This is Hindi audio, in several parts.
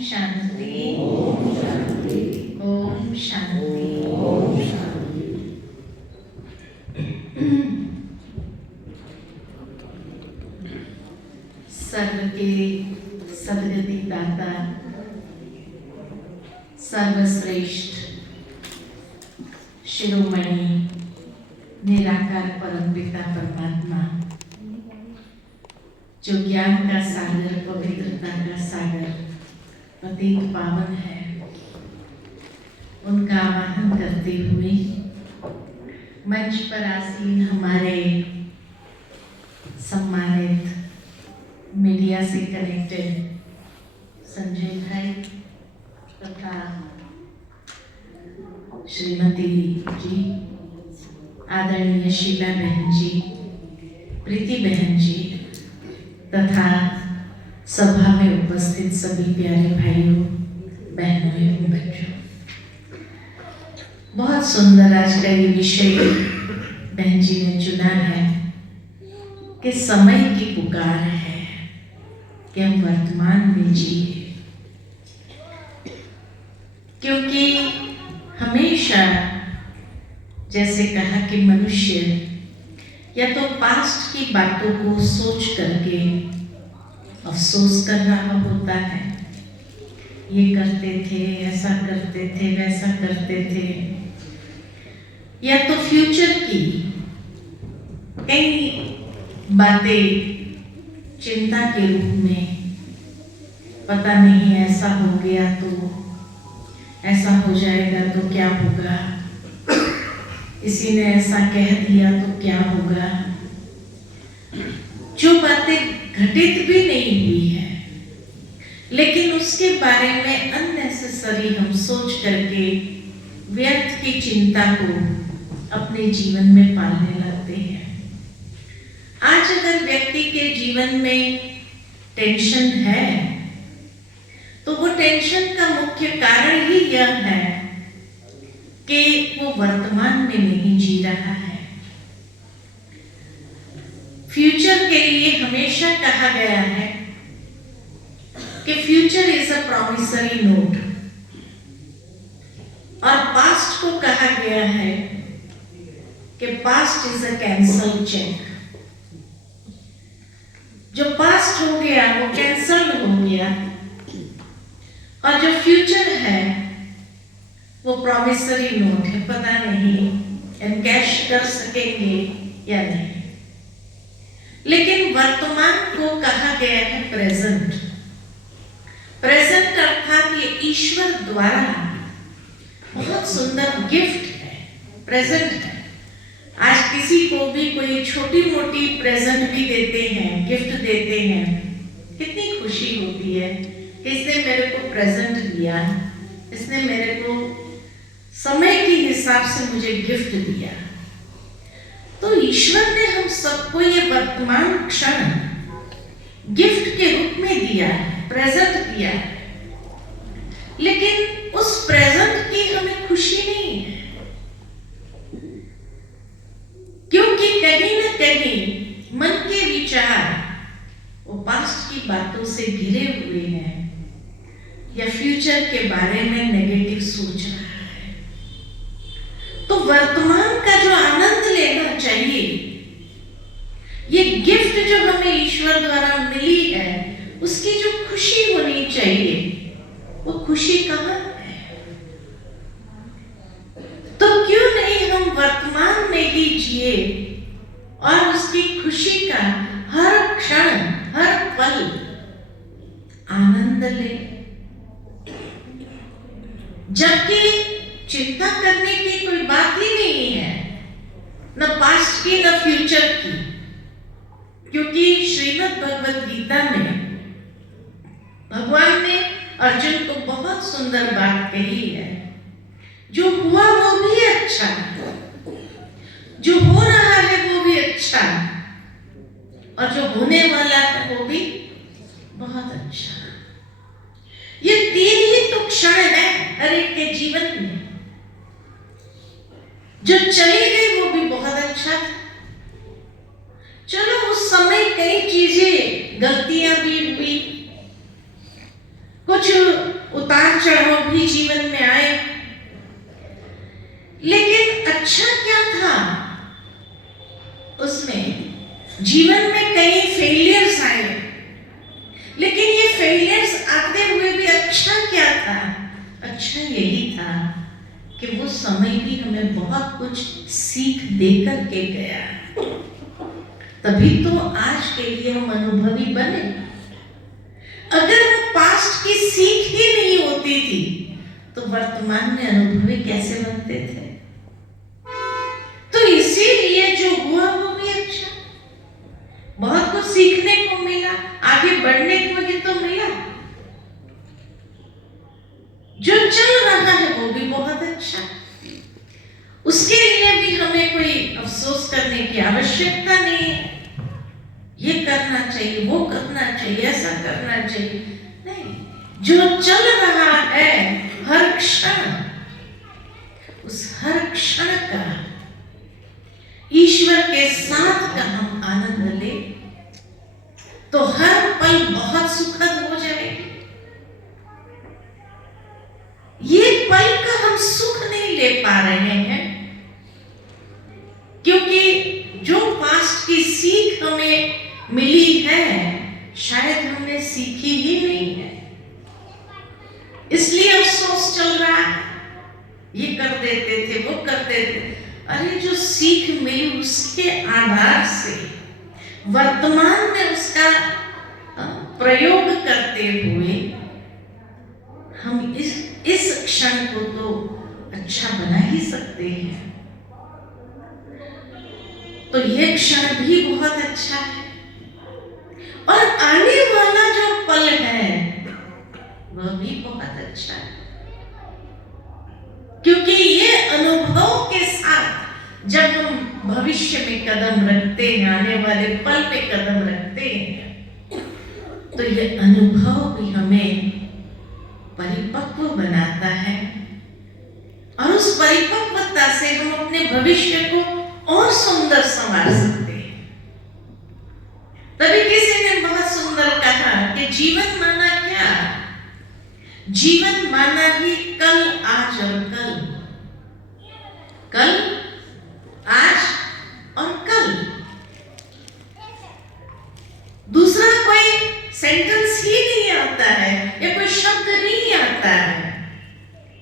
शांति, ओम शांति, ओम शांति, ओम शांति। सर्व के सदगति दाता, सर्वश्रेष्ठ शिरोमणि निराकार परम पिता परमात्मा, जो ज्ञान का सागर, पवित्रता का सागर, पतित पावन है, उनका आवाहन करते हुए मंच पर आसीन हमारे सम्मानित मीडिया से कनेक्टेड संजय भाई तथा श्रीमती जी, आदरणीय शीला बहन जी, प्रीति बहन जी तथा सभा में उपस्थित सभी प्यारे भाइयों बहनों एवं बच्चों, बहुत सुंदर आज का ये विषय बहन जी ने चुना है कि समय की पुकार है कि हम वर्तमान में जिए, क्योंकि हमेशा जैसे कहा कि मनुष्य या तो पास्ट की बातों को सोच करके अफसोस कर रहा होता है, ये करते थे, ऐसा करते थे, वैसा करते थे, या तो फ्यूचर की कई बातें चिंता के रूप में, पता नहीं ऐसा हो गया तो ऐसा हो जाएगा तो क्या होगा, इसी ने ऐसा कह दिया तो क्या होगा, जो बातें घटित भी नहीं हुई है लेकिन उसके बारे में अननेसेसरी हम सोच करके व्यर्थ की चिंता को अपने जीवन में पालने लगते हैं। आज अगर व्यक्ति के जीवन में टेंशन है तो वो टेंशन का मुख्य कारण ही यह है कि वो वर्तमान में नहीं जी रहा है। फ्यूचर के लिए हमेशा कहा गया है कि future is a promissory note, और पास्ट को कहा गया है कि past is a cancel cheque. जो पास्ट हो गया वो कैंसल हो गया, और जो फ्यूचर है वो प्रॉमिसरी नोट है, पता नहीं एनकैश कर सकेंगे या नहीं। लेकिन वर्तमान को कहा गया है प्रेजेंट। प्रेजेंट अर्थात ये ईश्वर द्वारा बहुत सुंदर गिफ्ट है, प्रेजेंट है। आज किसी को भी कोई छोटी मोटी प्रेजेंट भी देते हैं, गिफ्ट देते हैं, कितनी खुशी होती है कि इसने मेरे को प्रेजेंट दिया, इसने मेरे को समय के हिसाब से मुझे गिफ्ट दिया। तो ईश्वर ने हम सबको ये वर्तमान क्षण गिफ्ट के रूप में दिया है, प्रेजेंट दिया है, लेकिन उस प्रेजेंट की हमें खुशी नहीं है, क्योंकि कहीं ना कहीं मन के विचार वो पास्ट की बातों से घिरे हुए हैं या फ्यूचर के बारे में नेगेटिव सोच रहा है। तो वर्तमान का जो आनंद लेना चाहिए, ये गिफ्ट जो हमें ईश्वर द्वारा मिली है, उसकी जो खुशी होनी चाहिए, वो खुशी कहाँ है? तो क्यों नहीं हम वर्तमान में ही जिए और उसकी खुशी का हर क्षण, हर पल आनंद ले, जबकि चिंता करने की कोई बात ही नहीं है, न पास्ट की न फ्यूचर की, क्योंकि श्रीमद् भगवद गीता में भगवान ने अर्जुन को बहुत सुंदर बात कही है, जो हुआ वो भी अच्छा है, जो हो रहा है वो भी अच्छा है, और जो होने वाला है वो भी बहुत अच्छा है। ये तीन ही तो क्षण है हर एक के जीवन में। जो चली गई वो भी बहुत अच्छा था, चलो उस समय कई चीजें गलतियां भी हुई, कुछ उतार चढ़ाव भी जीवन में आए, लेकिन अच्छा क्या था उसमें? जीवन में कई फेलियर्स आए, लेकिन ये फेलियर्स आते हुए भी अच्छा क्या था? अच्छा यही था कि वो समय भी हमें बहुत कुछ सीख देकर के गया, तभी तो आज के लिए हम अनुभवी बने। अगर वो पास्ट की सीख ही नहीं होती थी तो वर्तमान में अनुभवी कैसे बनते थे? तो इसीलिए जो हुआ वो भी अच्छा, बहुत कुछ सीखने को मिला, आगे बढ़ने को भी तो मिला। जो चल रहा है वो भी बहुत अच्छा, उसके लिए भी हमें कोई अफसोस करने की आवश्यकता नहीं है। ये करना चाहिए, वो करना चाहिए, ऐसा करना चाहिए, नहीं। जो चल रहा है हर क्षण, उस हर क्षण का ईश्वर के साथ का हम आनंद ले तो हर पल बहुत सुखद हो जाएगी। ये पल का हम सुख नहीं ले पा रहे हैं क्योंकि जो पास्ट की सीख हमें मिली है शायद हमने सीखी ही नहीं है, इसलिए अफसोस चल रहा है। ये कर देते थे, वो कर देते थे। अरे जो सीख मिली उसके आधार से वर्तमान में उसका प्रयोग करते हुए हम इस क्षण को तो अच्छा बना ही सकते हैं। तो ये क्षण भी बहुत अच्छा है और आने वाला जो पल है वह भी बहुत अच्छा है, क्योंकि ये अनुभव के साथ जब हम भविष्य में कदम रखते हैं, आने वाले पल में कदम रखते हैं, तो ये अनुभव भी हमें परिपक्व बनाता है और उस परिपक्वता से हम अपने भविष्य को और सुंदर संवार सकते हैं। तभी किसी ने बहुत सुंदर कहा कि जीवन माना क्या? जीवन माना ही कल, आज और कल, कल, आज और कल। दूसरा कोई सेंटेंस ही नहीं आता है या कोई शब्द नहीं आता है।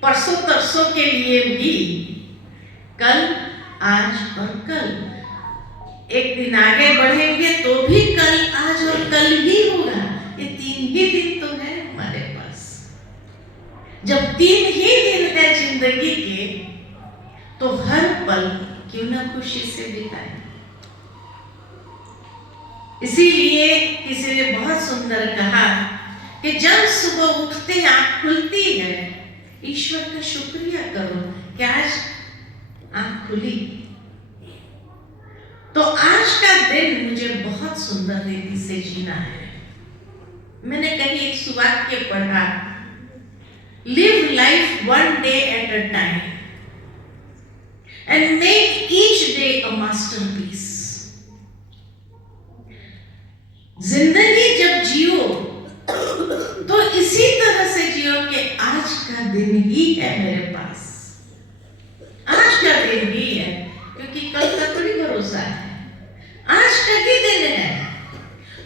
परसों तरसों के लिए भी कल, आज और कल। एक दिन आगे बढ़ेंगे तो भी कल, आज और कल ही होगा। ये 3 ही दिन तो है हमारे पास। जब 3 ही दिन है जिंदगी के, तो हर पल क्यों ना खुशी से बिताएं। इसीलिए किसी ने बहुत सुंदर कहा कि जब सुबह उठते आंख खुलती है, ईश्वर का शुक्रिया करो कि आज आंख खुली। तो आज का दिन मुझे बहुत सुंदर रीति से जीना है। मैंने कहीं एक सुवाक्य पढ़ा, live life 1 day at a time and make each day a masterpiece। जिंदगी जब जियो तो इसी तरह से जियो कि आज का दिन ही है मेरे पास, आज का दिन ही है, क्योंकि कल का थोड़ी भरोसा है। आज का ही दिन है,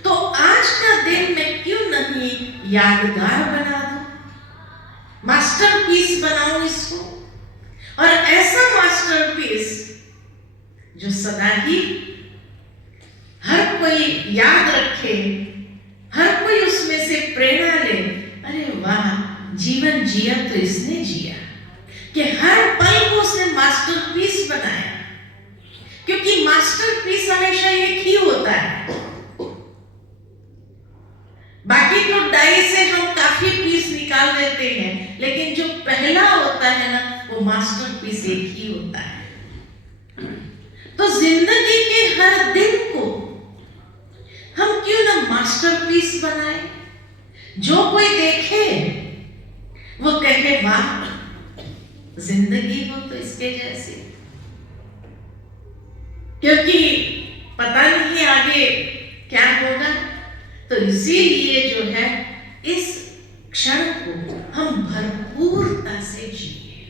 तो आज का दिन मैं क्यों नहीं यादगार बना दूं, मास्टरपीस बनाऊं इसको, और ऐसा मास्टरपीस जो सदा ही हर कोई याद रखे, हर कोई उसमें से प्रेरणा ले। अरे वाह, जीवन जिया तो इसने जिया कि हर पल को उसने मास्टरपीस बनाया, क्योंकि मास्टरपीस हमेशा एक ही होता है। बाकी तो डाई से हम काफी पीस निकाल देते हैं, लेकिन जो पहला होता है ना, वो मास्टरपीस एक ही होता है। तो जिंदगी के हर दिन को हम क्यों ना मास्टरपीस बनाए, जो कोई देखे वो कहे वाह, जिंदगी हो तो इसके जैसी। क्योंकि पता नहीं आगे क्या होगा, तो इसीलिए जो है इस क्षण को हम भरपूरता से जिए,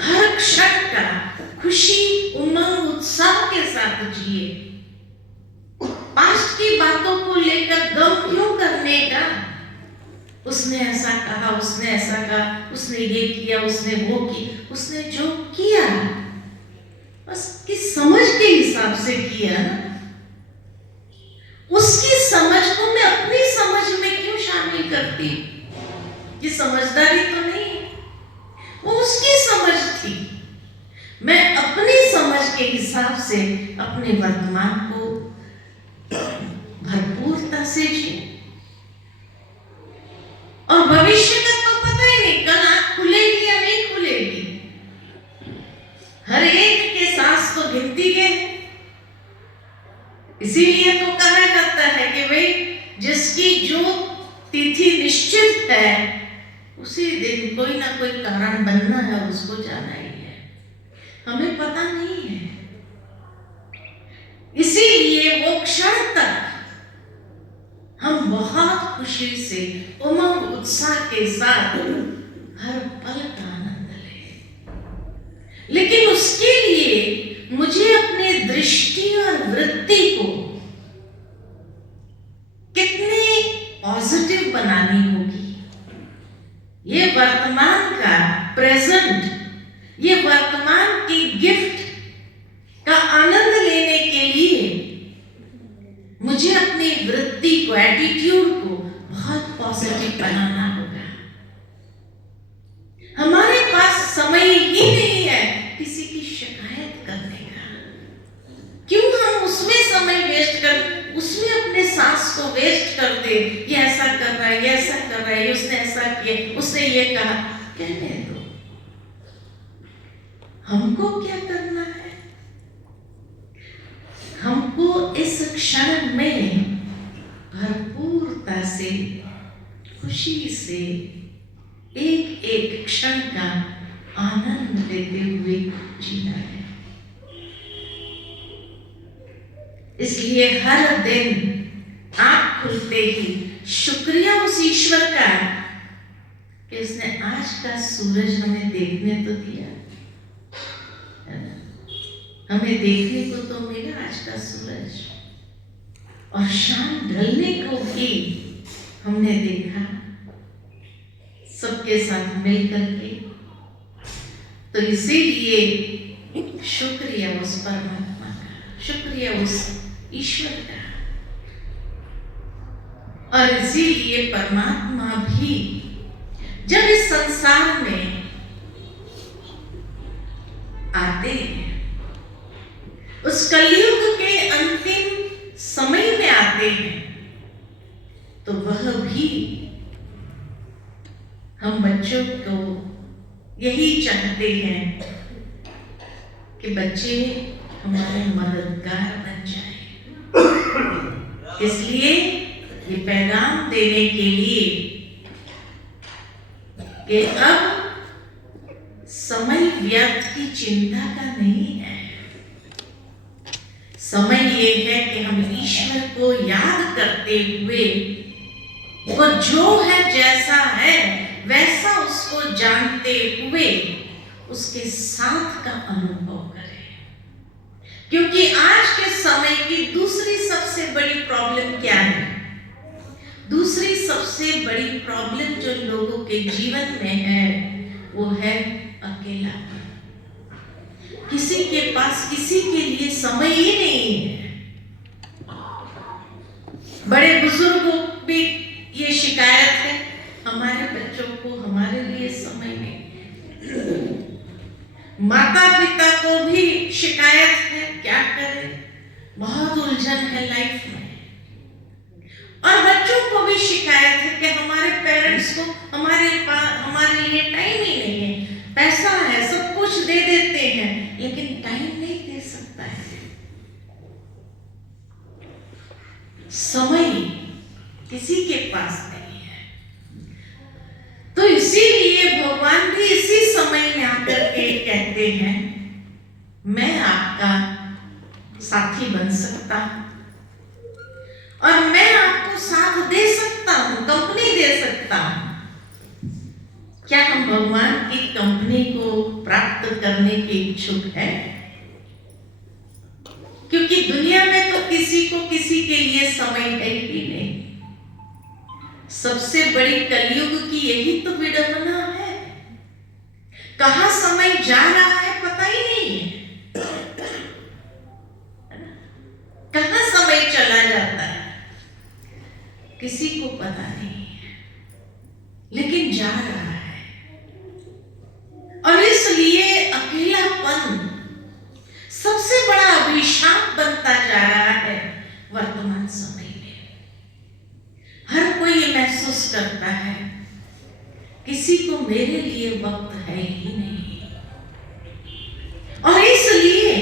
हर क्षण का खुशी, उमंग, उत्साह के साथ जिए। पास्ट की बातों को लेकर गम क्यों करने का? उसने ऐसा कहा, उसने ऐसा कहा, उसने ये किया, उसने वो की, उसने जो किया बस की समझ के हिसाब से किया ना। उसकी समझ को मैं अपनी समझ में क्यों शामिल करती? ये समझदारी तो नहीं है, वो उसकी समझ थी। मैं अपनी समझ के हिसाब से अपने वर्तमान को भरपूरता से जी, और भविष्य का तो पता ही नहीं, कल आँख खुलेगी या नहीं खुलेगी। हर एक के सांस तो गिनती के, इसीलिए तो कहा जाता है कि भाई जिसकी जो तिथि निश्चित है उसी दिन कोई ना कोई कारण बनना है, उसको जाना ही है, हमें पता नहीं है। इसीलिए वो क्षण तक हम बहुत खुशी से, उमंग, उत्साह के साथ हर पल का आनंद लें। लेकिन उसके लिए मुझे अपने दृष्टि और वृत्ति को कितनी पॉजिटिव बनानी होगी। ये वर्तमान का, प्रेजेंट, ये वर्तमान की गिफ्ट का आनंद लेने के लिए मुझे अपनी वृत्ति को, एटीट्यूड को बहुत पॉजिटिव बनाना होगा। हमारे पास समय ही नहीं है किसी की शिकायत करने का। क्यों हम उसमें समय वेस्ट कर, उसमें अपने सांस को वेस्ट कर दे? ये ऐसा कर रहा है, ये ऐसा कर रहा है, उसने ऐसा किया, उसने ये कहा, कहने दो। हमको क्या करना है? हमको इस क्षण में भरपूरता से, खुशी से एक एक क्षण का आनंद लेते हुए जीना है। इसलिए हर दिन आँख खुलते ही शुक्रिया उस ईश्वर का कि उसने आज का सूरज हमें देखने तो दिया, हमें देखने को तो मिला आज का सूरज, और शाम ढलने को भी हमने देखा सबके साथ मिल करके। तो इसीलिए शुक्रिया उस परमात्मा का, शुक्रिया उस ईश्वर का। और इसीलिए परमात्मा भी जब इस संसार में आते हैं, उस कलयुग के अंतिम समय में आते हैं, तो वह भी हम बच्चों को यही चाहते हैं कि बच्चे हमारे मददगार बन जाएं। इसलिए ये पैगाम देने के लिए कि अब समय व्यर्थ की चिंता का नहीं है। समय ये है कि हम ईश्वर को याद करते हुए वो जो है, जैसा है वैसा उसको जानते हुए उसके साथ का अनुभव करें। क्योंकि आज के समय की दूसरी सबसे बड़ी प्रॉब्लम क्या है? दूसरी सबसे बड़ी प्रॉब्लम जो लोगों के जीवन में है वो है अकेलापन। किसी के पास किसी के लिए समय ही नहीं है। बड़े बुजुर्गों भी ये शिकायत है, हमारे बच्चों को हमारे लिए समय नहीं। माता पिता को भी शिकायत है, क्या करें, बहुत उलझन है लाइफ में। और बच्चों को भी शिकायत है कि हमारे पेरेंट्स को हमारे लिए टाइम ही नहीं है। पैसा है, सब कुछ दे देते हैं, लेकिन टाइम नहीं दे सकता है। समय किसी के पास नहीं है। तो इसीलिए भगवान भी इसी समय में आकर के कहते हैं, मैं आपका साथी बन सकता हूं और मैं आपको साथ दे सकता हूं। हूं, कंपनी दे सकता हूं। क्या हम भगवान की कंपनी को प्राप्त करने के इच्छुक हैं? क्योंकि दुनिया में तो किसी को किसी के लिए समय है ही नहीं। सबसे बड़ी कलयुग की यही तो विडंबना है। कहां समय जा रहा है पता ही नहीं है, कहां समय चला जाता है किसी को पता नहीं है, लेकिन जा रहा है। और इसलिए अकेलापन सबसे बड़ा अभिशाप बनता जा रहा है वर्तमान समय में। हर कोई ये महसूस करता है किसी को मेरे लिए वक्त है ही नहीं, और इसलिए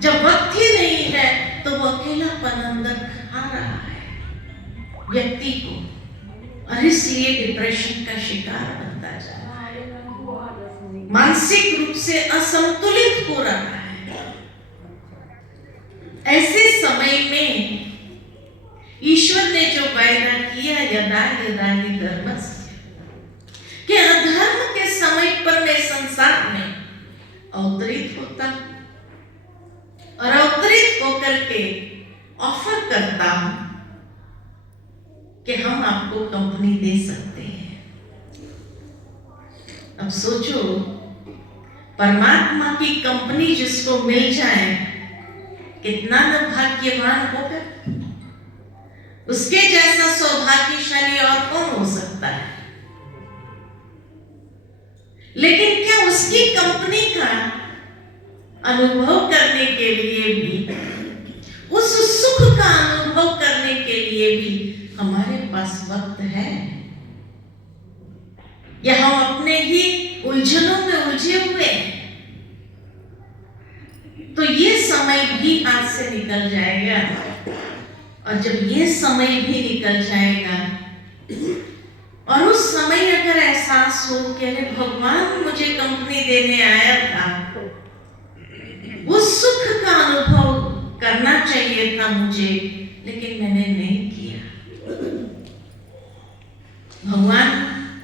जब वक्त ही नहीं है तो वो अकेलापन अंदर खा रहा है व्यक्ति को, और इसलिए डिप्रेशन का शिकार बनता जा रहा है, मानसिक रूप से असंतुलित हो रहा है। ऐसे समय में ईश्वर ने जो वायदा किया, यदा यदा हि धर्मस्य, कि अधर्म के समय पर मैं संसार में अवतरित होता और अवतरित होकर के ऑफर करता हूं कि हम आपको कंपनी दे सकते हैं। अब सोचो, परमात्मा की कंपनी जिसको मिल जाए कितना न भाग्यवान होगा। उसके जैसा सौभाग्यशाली और कौन हो सकता है। लेकिन क्या उसकी कंपनी का अनुभव करने के लिए भी, उस सुख का अनुभव करने के लिए भी हमारे पास वक्त है, या हम अपने ही उलझनों में उलझे हुए हैं? तो ये समय भी हाथ से निकल जाएगा, और जब ये समय भी निकल जाएगा और उस समय अगर एहसास हो कि अरे भगवान मुझे कंपनी देने आया था, उस सुख का अनुभव करना चाहिए था मुझे, लेकिन मैंने नहीं किया। भगवान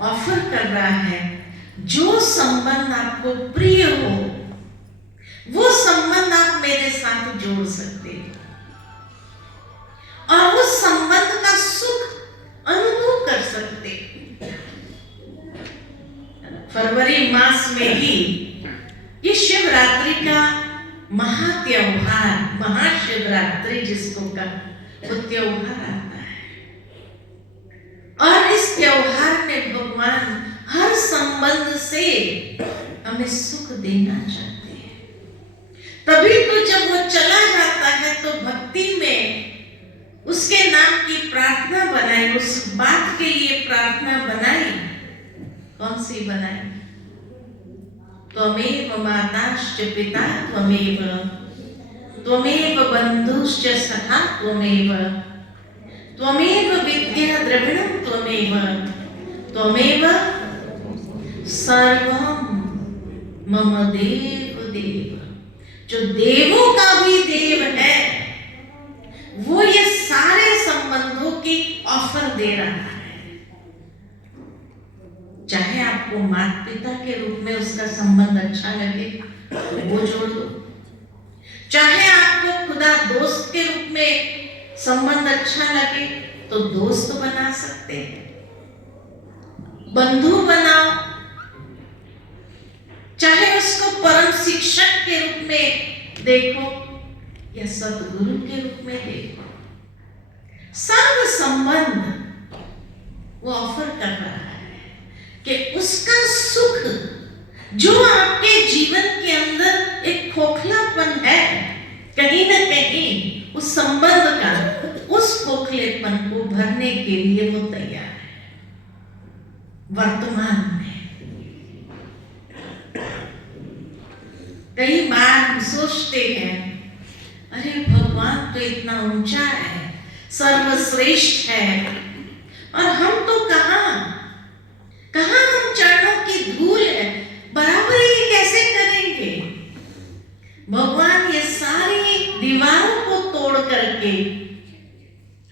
ऑफर कर रहा है, जो संबंध आपको प्रिय हो वो संबंध आप मेरे साथ जोड़ सकते हो, और उस संबंध का सुख अनुभव कर सकते हो। फरवरी मास में ही ये शिवरात्रि का महात्योहार, महाशिवरात्रि जिसको का वो त्योहार आता है, और इस त्योहार में भगवान हर संबंध से हमें सुख देना चाहते हैं। तभी तो जब वो चला जाता है तो भक्ति में उसके नाम की प्रार्थना बनाई, उस बात के लिए प्रार्थना बनाई। कौन सी बनाई? त्वमेव माताश्च पिता त्वमेव, त्वमेव बंधुश्च सखा त्वमेव, त्वमेव विद्या द्रविणं त्वमेव, त्वमेव सर्वं मम देव देव। जो देवों का भी देव है वो ये सारे संबंधों की ऑफर दे रहा है। चाहे आपको माता पिता के रूप में उसका संबंध अच्छा लगे वो जोड़ दो, चाहे आपको खुदा दोस्त के रूप में संबंध अच्छा लगे तो दोस्त बना सकते हैं, बंधु बनाओ, चाहे उसको परम शिक्षक के रूप में देखो या सदगुरु के रूप में देखो, सर्व संबंध वो ऑफर कर रहा है कि उसका सुख जो आपके जीवन के अंदर एक खोखलापन है कहीं ना कहीं, उस संबंध का उस खोखलेपन को भरने के लिए वो तैयार है वर्तमान में। कई बार हम सोचते हैं अरे भगवान तो इतना ऊंचा है, सर्वश्रेष्ठ है, और हम तो कहां हम चरणों की धूल है, बराबर ये कैसे करेंगे? भगवान ये सारी दीवारों को तोड़ करके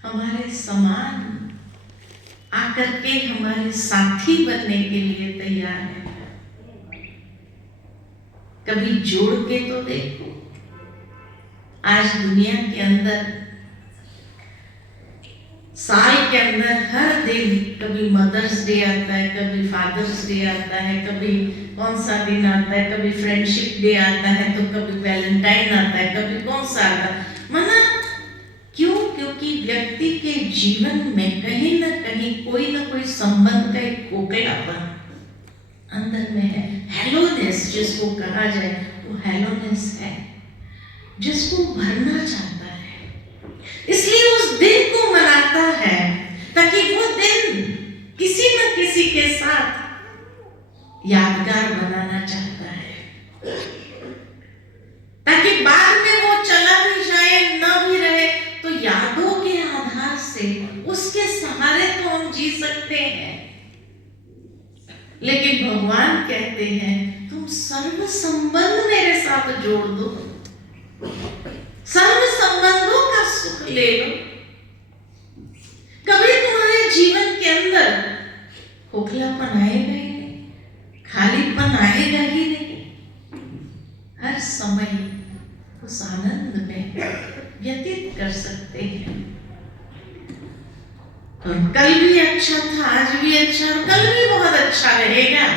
हमारे समान तुम्हारे साथी बनने के लिए तैयार है। कभी जोड़ के तो देखो। आज दुनिया के अंदर साल के अंदर हर दिन कभी मदर्स डे आता है, कभी फादर्स डे आता है, कभी कौन सा दिन आता है, कभी फ्रेंडशिप डे आता है, तो कभी वैलेंटाइन आता है, कभी कौन सा आता है। मना क्यों? क्योंकि व्यक्ति के जीवन में कहीं ना कहीं कोई ना कोई संबंध का एक खोखलापन अंदर में है। हेलोनेस जिसको कहा जाए वो हेलोनेस है, जिसको भरना चाहता है। इसलिए उस दिन को मनाता है ताकि वो दिन किसी न किसी के साथ यादगार बनाना चाहता है, ताकि बाद में वो चला भी जाए न भी रहे तो यादों के आधार से उसके सहारे तो हम जी सकते हैं। लेकिन भगवान कहते हैं तुम सर्व संबंध मेरे साथ जोड़ दो, सर्व संबंधों का सुख ले लो। कभी तुम्हारे जीवन के अंदर खोखलापन आएगा ही नहीं, खालीपन आएगा ही नहीं। हर समय उस आनंद में व्यतीत कर सकते हैं। और कल भी अच्छा था, आज भी अच्छा, और कल भी बहुत अच्छा रहेगा।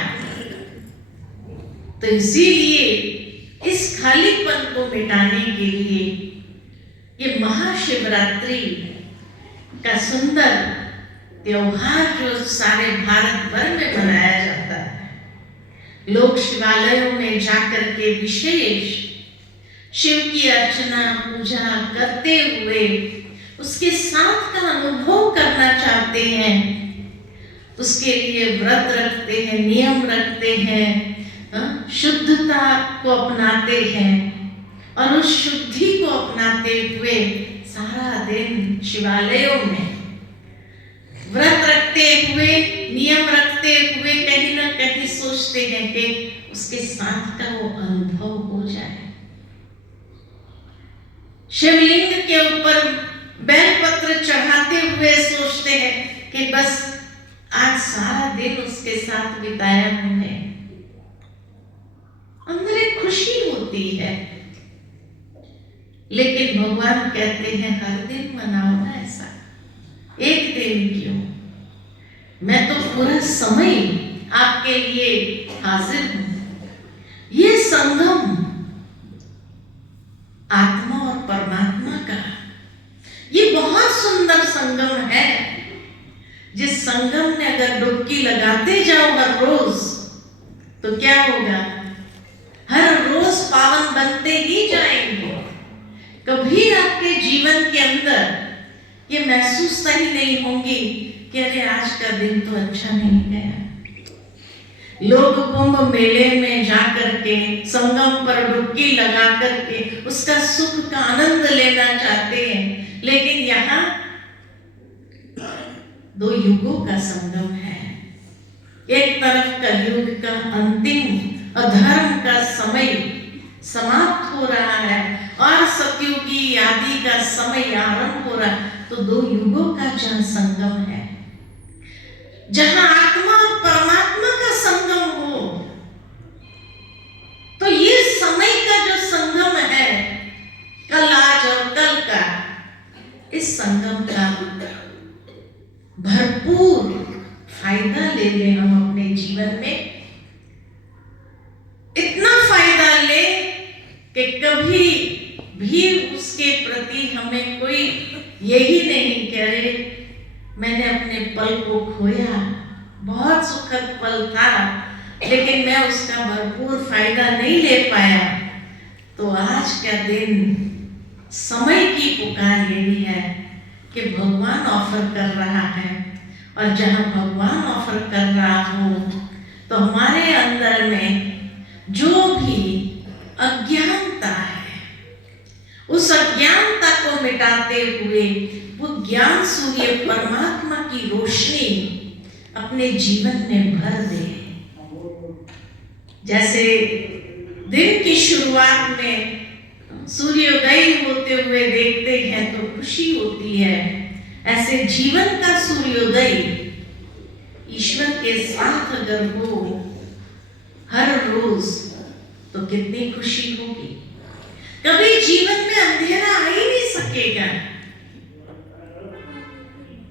तो इसीलिए इस खालीपन को मिटाने के लिए ये महाशिवरात्रि का सुंदर त्योहार जो सारे भारत भर में मनाया जाता है। लोग शिवालयों में जाकर के विशेष शिव की अर्चना पूजा करते हुए उसके साथ का अनुभव करना चाहते हैं। उसके लिए व्रत रखते हैं, नियम रखते हैं, शुद्धता को अपनाते हैं और उस शुद्धि को अपनाते हुए सारा दिन शिवालयों में व्रत रखते हुए, नियम रखते हुए कहीं ना कहीं सोचते हैं कि उसके साथ का वो अनुभव हो जाए। शिवलिंग के ऊपर बेलपत्र चढ़ाते हुए सोचते हैं कि बस आज सारा दिन उसके साथ बिताया हमने। अंदर एक खुशी होती है। लेकिन भगवान कहते हैं हर दिन मनाओ ना ऐसा, एक दिन क्यों? मैं तो पूरा समय आपके लिए हाजिर हूं। ये संगम आत्मा और परमात्मा का ये बहुत सुंदर संगम है। जिस संगम में अगर डुबकी लगाते जाओ हर रोज तो क्या होगा? हर रोज पावन बनते ही जाएंगे। कभी आपके जीवन के अंदर ये महसूस ही नहीं होंगी कि अरे आज का दिन तो अच्छा नहीं गया। लोग कुंभ मेले में जाकर के संगम पर डुबकी लगा करके उसका सुख का आनंद लेना चाहते हैं, लेकिन यहाँ दो युगों का संगम है। एक तरफ कलयुग का अंतिम अधर्म का समय समाप्त हो रहा है और सतयुगी आदि का समय आरंभ हो रहा है। तो दो युगों का जहाँ संगम है, जहाँ आत्मा और परमात्मा का संगम हो, तो ये समय का जो संगम है, कल, आज और कल का, इस संगम का भरपूर फायदा ले ले हम अपने जीवन में। इतना फायदा ले कि कभी भी उसके प्रति हमें कोई यही नहीं करे मैंने अपने पल को खोया, बहुत सुखद पल था लेकिन मैं उसका भरपूर फायदा नहीं ले पाया। तो आज का दिन समय की पुकार यही है कि भगवान ऑफर कर रहा है, और जहाँ भगवान ऑफर कर रहा हो तो हमारे अंदर में जो भी अज्ञानता है उस अज्ञानता को मिटाते हुए वो ज्ञान सूर्य परमात्मा की रोशनी अपने जीवन में भर दे। जैसे दिन की शुरुआत में सूर्योदय होते हुए देखते हैं तो खुशी होती है, ऐसे जीवन का सूर्योदय ईश्वर के साथ अगर हो हर रोज तो कितनी खुशी होगी। कभी जीवन में अंधेरा आ ही नहीं सकेगा।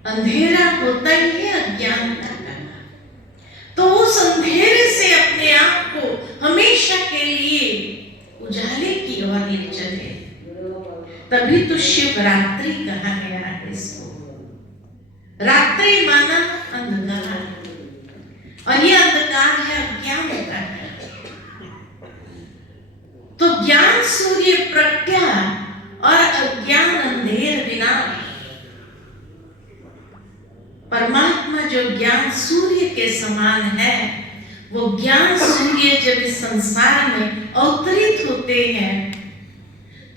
अंधेरा होता ही है अज्ञानता का। तो उस अंधेरे से अपने आप को हमेशा के लिए उजाले की ओर ले चले। तभी तो शिवरात्रि कहा गया है इसको। रात्रि माना अंधकार, और ये अंधकार है अज्ञान का। तो ज्ञान सूर्य प्रज्ञा और अज्ञान अंधेर विनाश। परमात्मा जो ज्ञान सूर्य के समान है, वो ज्ञान सूर्य जब इस संसार में अवतरित होते हैं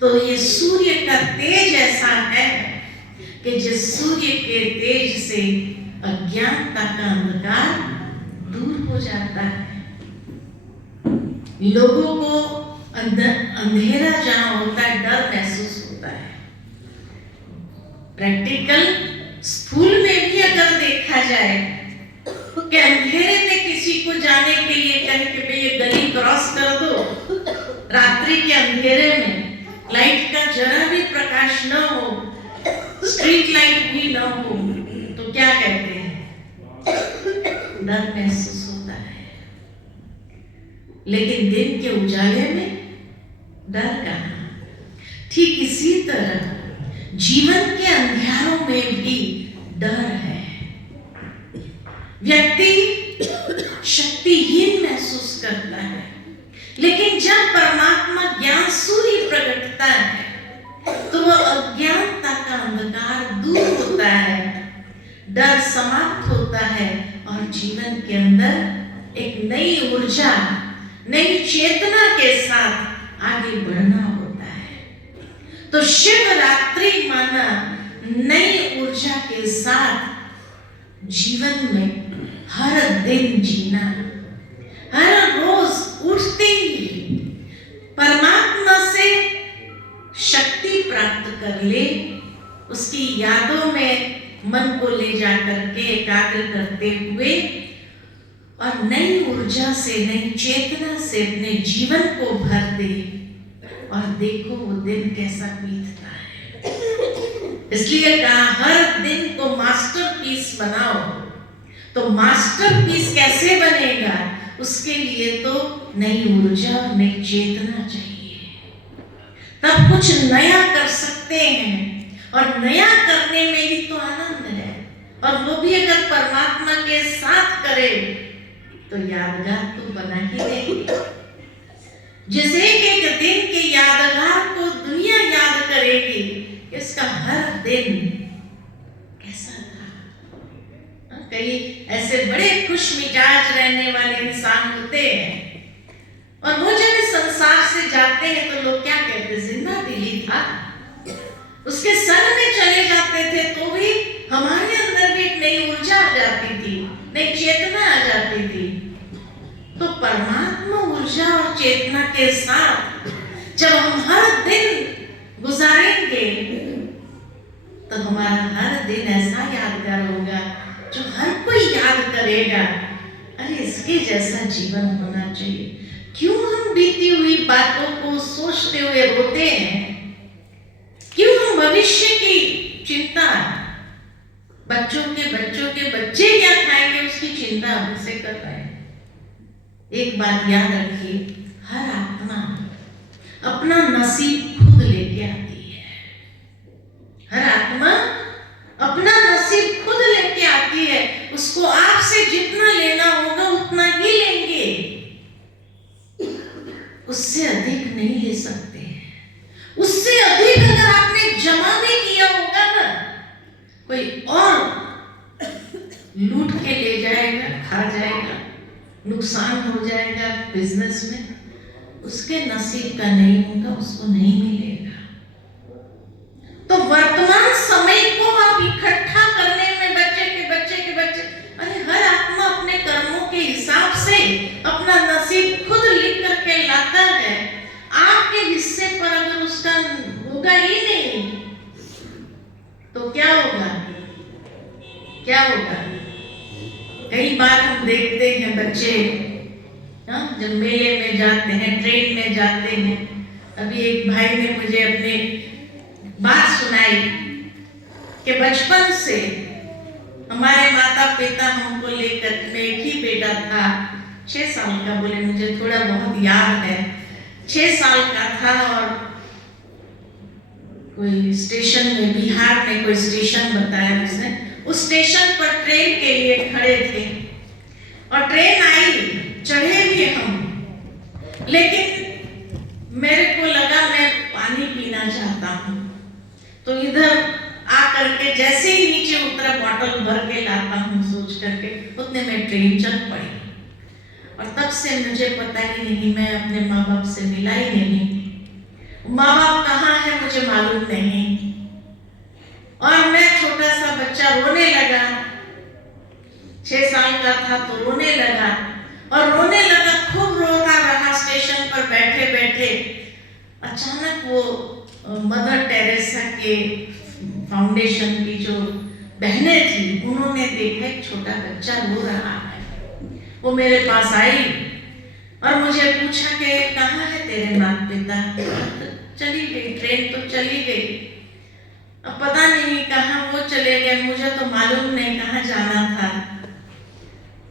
तो ये सूर्य का तेज ऐसा है कि जिस सूर्य के तेज से अज्ञानता का अंधकार दूर हो जाता है। लोगों को अंधेरा जहां होता है डर महसूस होता है। प्रैक्टिकल स्कूल में भी अगर देखा जाए कि अंधेरे में किसी को जाने के लिए कहे कि भाई ये गली क्रॉस कर दो, रात्रि के अंधेरे में लाइट का जरा भी प्रकाश न हो, स्ट्रीट लाइट भी न हो, तो क्या कहते हैं? डर महसूस होता है। लेकिन दिन के उजाले में डर कहाँ? ठीक इसी तरह जीवन के अंधेरों में भी डर है। व्यक्ति शक्तिहीन महसूस करता है, लेकिन जब परमात्मा ज्ञान सूर्य प्रकटता है तो वह अज्ञानता का अंधकार दूर होता है, डर समाप्त होता है और जीवन के अंदर एक नई ऊर्जा, नई चेतना के साथ आगे बढ़ना होता है। तो शिवरात्रि माना नई ऊर्जा के साथ जीवन में हर दिन जीना, हर रोज उठते ही परमात्मा से शक्ति प्राप्त कर ले, उसकी यादों में मन को ले जा करके एकाग्र करते हुए और नई ऊर्जा से, नई चेतना से अपने जीवन को भर दे और देखो वो दिन कैसा बीतता है। इसलिए कहा हर दिन को मास्टरपीस बनाओ। तो मास्टरपीस कैसे बनेगा? उसके लिए तो नई ऊर्जा, नई चेतना चाहिए, तब कुछ नया कर सकते हैं। और नया करने में ही तो आनंद है, और वो भी अगर परमात्मा के साथ करे तो यादगार तो बना ही देगी। जैसे एक दिन के यादगार को दुनिया याद करेगी, इसका हर दिन कैसा था। कई ऐसे बड़े खुश मिजाज रहने वाले इंसान होते हैं, और वो जब इस संसार से जाते हैं तो लोग क्या कहते हैं? जिंदा दिली था, उसके संग में चले जाते थे तो भी हमारे अंदर भी एक नई ऊर्जा आ जाती थी, नई चेतना आ जाती थी। तो परमात्मा ऊर्जा और चेतना के साथ जब हम हर दिन गुजारेंगे तो हमारा हर दिन ऐसा यादगार होगा जो हर कोई याद करेगा, अरे इसके जैसा जीवन होना चाहिए। क्यों हम बीती हुई बातों को सोचते हुए रोते हैं? क्यों हम भविष्य की चिंता, बच्चों के बच्चे क्या खाएंगे उसकी चिंता हमसे कर रहे हैं? एक बात याद रखिए, हर आत्मा अपना नसीब खुद लेके आती है। हर आत्मा अपना नसीब खुद लेके आती है। उसको आपसे जितना लेना होगा उतना ही लेंगे, उससे अधिक नहीं ले सकते। उससे अधिक अगर आपने जमा भी किया होगा ना, कोई और लूट के ले जाएगा, खा जाएगा, नुकसान हो जाएगा बिजनेस में, उसके नसीब का नहीं होगा, उसको नहीं मिलेगा। तो वर्तमान समय को आप इकट्ठा करने में बच्चे के बच्चे, अरे हर आत्मा अपने कर्मों के हिसाब से अपना नसीब खुद लिख करके लाता है। आपके हिस्से पर अगर उसका होगा ही नहीं तो क्या होगा? कई बार हम देखते हैं बच्चे जब मेले में जाते हैं, ट्रेन में जाते हैं। अभी एक भाई ने मुझे अपनी बात सुनाई कि बचपन से हमारे माता पिता हमको लेकर, में एक ही बेटा था 6 साल का, बोले मुझे थोड़ा बहुत याद है, 6 साल का था, और कोई स्टेशन में, बिहार में कोई स्टेशन बताया उसने, उस स्टेशन पर ट्रेन के लिए खड़े थे और ट्रेन आई, चढ़े भी हम, लेकिन मेरे को लगा मैं पानी पीना चाहता हूँ, तो इधर आकर के जैसे ही नीचे उतरा, बॉटल भर के लाता हूँ सोच करके, उतने में ट्रेन चल पड़ी। और तब से मुझे पता ही नहीं, मैं अपने माँ बाप से मिला ही नहीं, माँ बाप कहाँ है मुझे मालूम नहीं। और मैं छोटा सा बच्चा रोने लगा, 6 साल का था तो रोने लगा, और रोने लगा, खूब रोता रहा स्टेशन पर बैठे बैठे। अचानक वो मदर टेरेसा के फाउंडेशन की जो बहनें थी, उन्होंने देखा एक छोटा बच्चा रो रहा है। वो मेरे पास आई और मुझे पूछा कि कहाँ है तेरे माता पिता? चली गई, ट्रेन तो चली गई, अब पता नहीं कहाँ वो चले गए, मुझे तो मालूम नहीं कहाँ जाना था।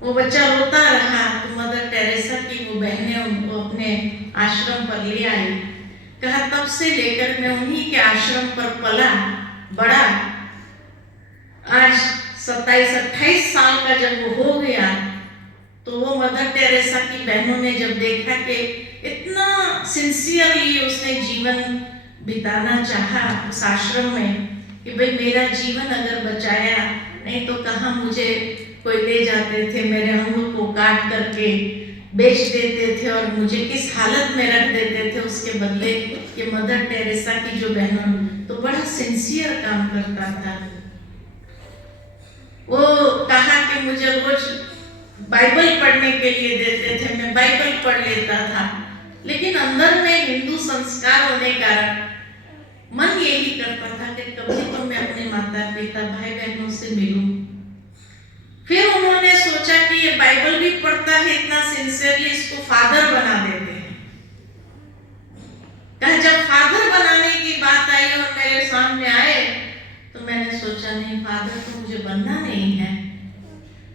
वो बच्चा रोता रहा तो मदर टेरेसा की वो बहनें उनको अपने आश्रम पर ले आई। कहा तब से लेकर मैं उन्हीं के आश्रम पर पला बड़ा। आज 27-28 साल का जब वो हो गया, तो वो मदर टेरेसा की बहनों ने जब देखा कि इतना सिंसियरली उसने जीवन बिताना चाहा उस आश्रम में, कि भाई मेरा जीवन अगर बचाया, नहीं तो कहाँ मुझे कोई ले जाते थे, मेरे अंगों को काट करके बेच देते थे और मुझे किस हालत में रख देते थे। उसके बदले ये मदर टेरेसा की जो बहनों, तो बड़ा सिंसियर काम करता था। वो कहा कि मुझे रोज बाइबल पढ़ने के लिए देते थे, मैं बाइबल पढ़ लेता था, लेकिन अंदर में हिंदू संस्कार होने का मन यही करता था कि कभी तो मैं अपने माता पिता भाई बहनों से मिलूं। फिर उन्होंने सोचा कि ये बाइबल भी पढ़ता है इतना सिंसियरली, इसको फादर बना देते हैं। कहा जब फादर बनाने की बात आई और मेरे सामने आए, तो मैंने सोचा नहीं, फादर तो मुझे बनना नहीं है,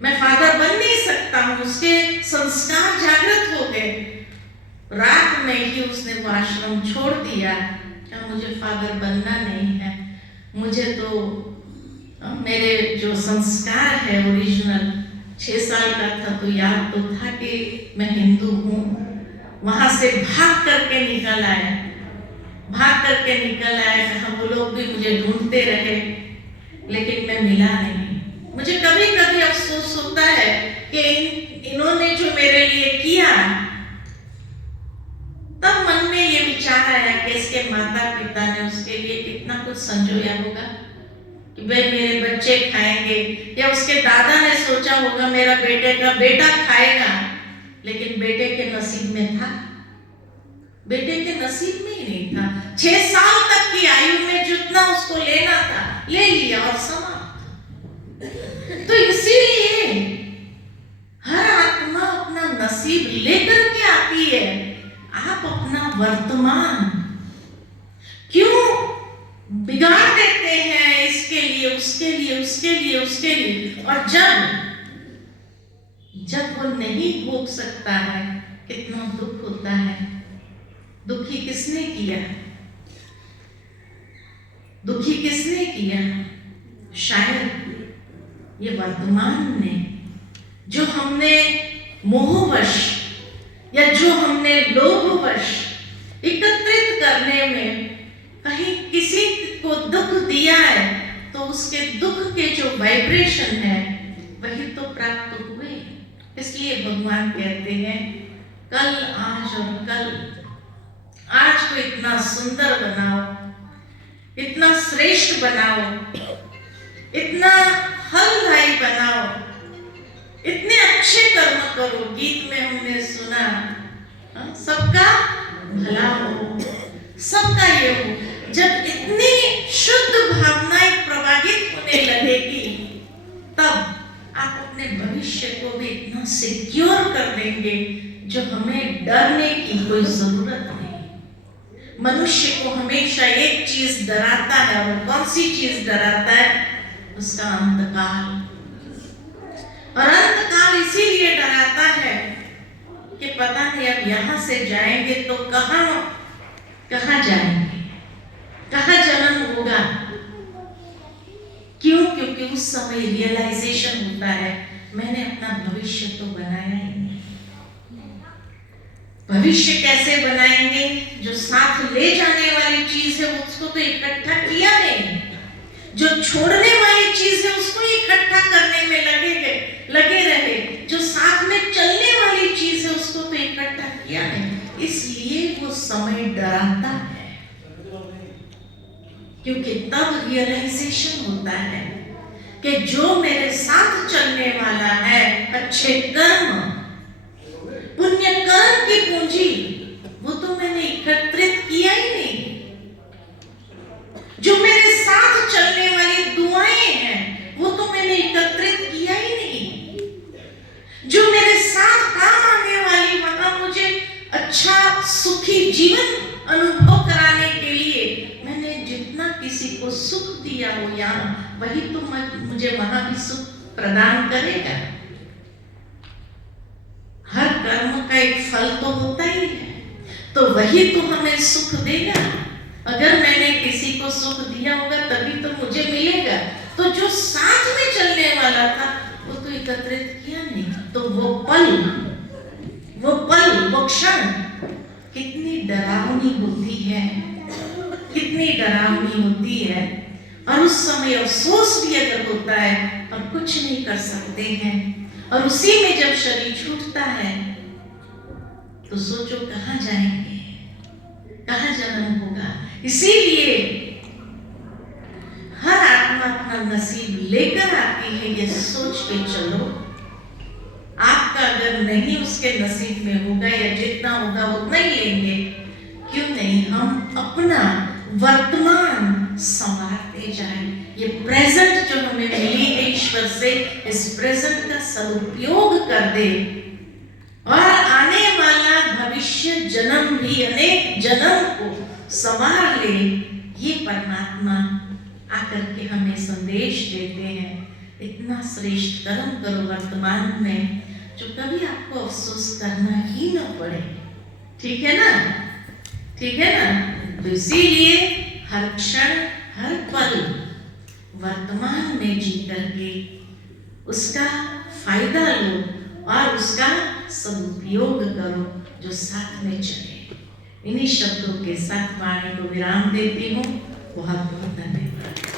मैं फादर बन नहीं सकता हूँ। उसके संस्कार जागृत हो गए, रात में ही उसने वो आश्रम छोड़ दिया। क्या मुझे फादर बनना नहीं है, मुझे तो मेरे जो संस्कार है ओरिजिनल, 6 साल का था तो याद तो था कि मैं हिंदू हूँ। वहां से भाग करके निकल आया, कहा वो लोग भी मुझे ढूंढते रहे, लेकिन मैं मिला नहीं। मुझे कभी कभी अफसोस होता है कि इन्होंने जो मेरे लिए किया, तब मन में ये विचार आया कि इसके माता पिता ने उसके लिए कितना कुछ संजोया होगा कि भाई मेरे बच्चे खाएंगे, या उसके दादा ने सोचा होगा मेरा बेटे का बेटा खाएगा, लेकिन बेटे के नसीब में था, बेटे के नसीब में ही नहीं था। 6 साल तक की आयु में जितना उसको लेना था ले लिया और समाप्त। तो इसीलिए हर आत्मा अपना नसीब लेकर के आती है। आप अपना वर्तमान क्यों बिगाड़ देते हैं इसके लिए, उसके लिए, उसके लिए, उसके लिए, और जब वो नहीं भोग सकता है, कितना दुख होता है। दुखी किसने किया? दुखी किसने किया? शायद ये वर्तमान ने, जो हमने मोहवश या जो हमने लोभवश एकत्रित करने में कहीं किसी को दुख दिया है, तो उसके दुख के जो वाइब्रेशन है वही तो प्राप्त हुए। इसलिए भगवान कहते हैं कल, आज और कल। आज को इतना सुंदर बनाओ, इतना श्रेष्ठ बनाओ, इतना फलदायी बनाओ, इतने अच्छे कर्म करो। गीत में हमने सुना सबका भला हो, सबका ये हो। जब इतनी शुद्ध भावनाएं प्रवाहित होने लगेगी, तब आप अपने भविष्य को इतना सिक्योर कर देंगे जो हमें डरने की कोई जरूरत नहीं। मनुष्य को हमेशा एक चीज डराता है, और कौन सी चीज डराता है? उसका अंतकाल। और अंतकाल इसीलिए डराता है कि पता नहीं अब यहां से जाएंगे तो कहां जाएंगे, कहां जन्म होगा। क्यों? क्योंकि उस समय रियलाइजेशन होता है मैंने अपना भविष्य तो बनाया ही नहीं। भविष्य कैसे बनाएंगे? जो साथ ले जाने वाली चीज है उसको तो इकट्ठा किया नहीं, जो छोड़ने वाली चीज है उसको इकट्ठा करने में लगे रहे, जो साथ में चलने वाली चीज है उसको तो इकट्ठा किया नहीं। इसलिए वो समय डराता है, क्योंकि तब रियलाइजेशन होता है कि जो मेरे साथ चलने वाला है, अच्छे कर्म, पुण्य कर्म की पूंजी, वो तो मैंने एकत्रित किया ही नहीं। जो मेरे साथ चलने वाली दुआएं हैं वो तो मैंने एकत्रित किया ही नहीं। जो मेरे साथ काम आने वाली, वहां मुझे अच्छा सुखी जीवन अनुभव कराने के लिए मैंने जितना किसी को सुख दिया हो यहाँ, वही तो मुझे वहां भी सुख प्रदान करेगा। हर कर्म का एक फल तो होता ही है, तो वही तो हमें सुख देगा। अगर मैंने किसी को सुख दिया होगा तभी तो मुझे मिलेगा। तो जो साथ में चलने वाला था वो तो एकत्रित किया नहीं। तो वो पल, वो क्षण कितनी डरावनी होती है, कितनी डरावनी होती है। और उस समय अफसोस भी अगर होता है और कुछ नहीं कर सकते हैं, और उसी में जब शरीर छूटता है तो सोचो कहां जाएंगे, कहां जन्म होगा। इसीलिए हर आत्मा अपना नसीब लेकर आती है, ये सोच के चलो। आपका अगर नहीं उसके नसीब में होगा, या जितना होगा उतना ही लेंगे, क्यों नहीं हम अपना वर्तमान संवारते जाएं। ये प्रेजेंट जो हमें मिली है ईश्वर से, इस प्रेजेंट का सदुपयोग कर दे, और आने वाला भविष्य जन्म भी, अनेक जन्म को संवार ले। ये परमात्मा आकर के हमें संदेश देते हैं। इतना श्रेष्ठ कर्म करो वर्तमान में, जो कभी आपको अफसोस करना ही न पड़े। ठीक है ना? ठीक है ना? तो इसीलिए हर क्षण, हर पल वर्तमान में जी करके उसका फायदा लो और उसका सदुपयोग करो, जो साथ में चले। इन्हीं शब्दों के साथ वाणी को विराम देती हूँ। बहुत बहुत धन्यवाद।